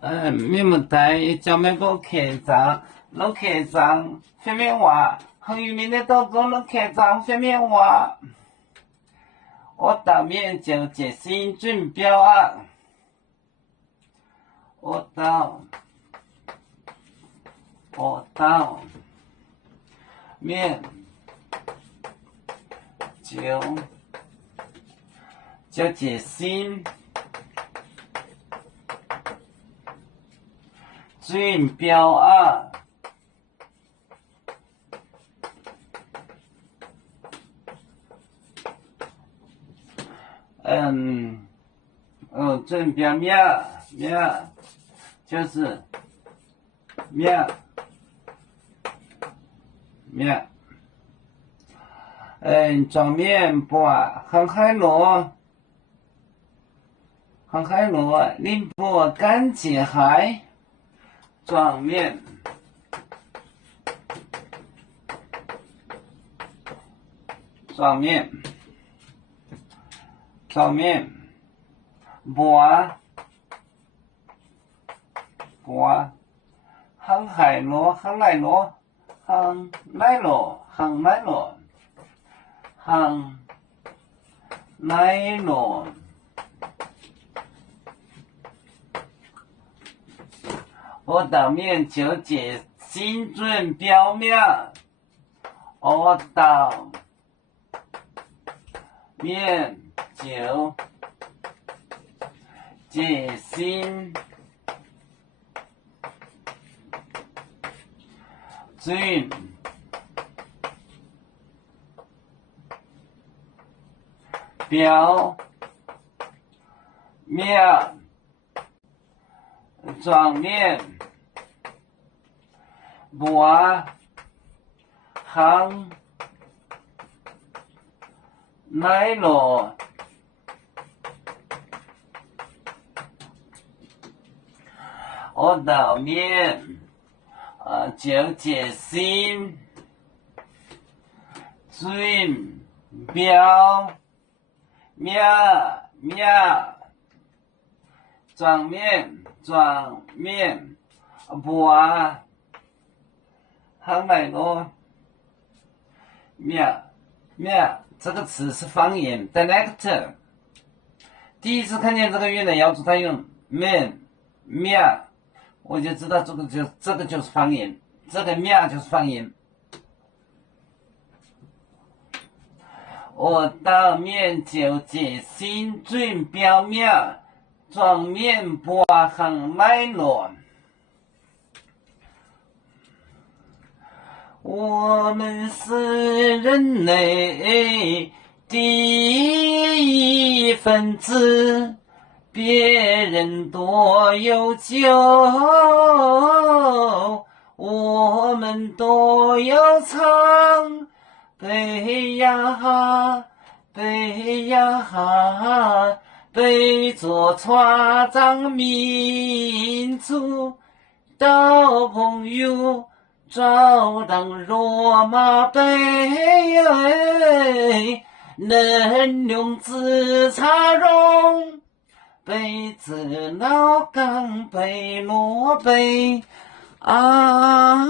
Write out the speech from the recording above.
面目台叫美国客栈，老客栈下面话，很有名的当中的客栈下面话，我当面就决心准备啊，我当面就决心准备啊。准备面就是面，装面包，航海路，宁波赶集海，装面，波，航海路，我当面就决心准备面，我当面就决心准备面，装面，波，航海路，我当面就决心准备面，装面，波，航海路，面，这个词是方言 dialect。第一次看见这个越南瑶族他用面，我就知道这个就是方言，这个面就是方言。我当面就决心准备面，装面波航海路。我们是人类第一分子，别人多有酒，我们多有唱。背呀背着船长民族到朋友照当罗马杯，能用紫茶蓉，杯子老钢杯罗杯啊。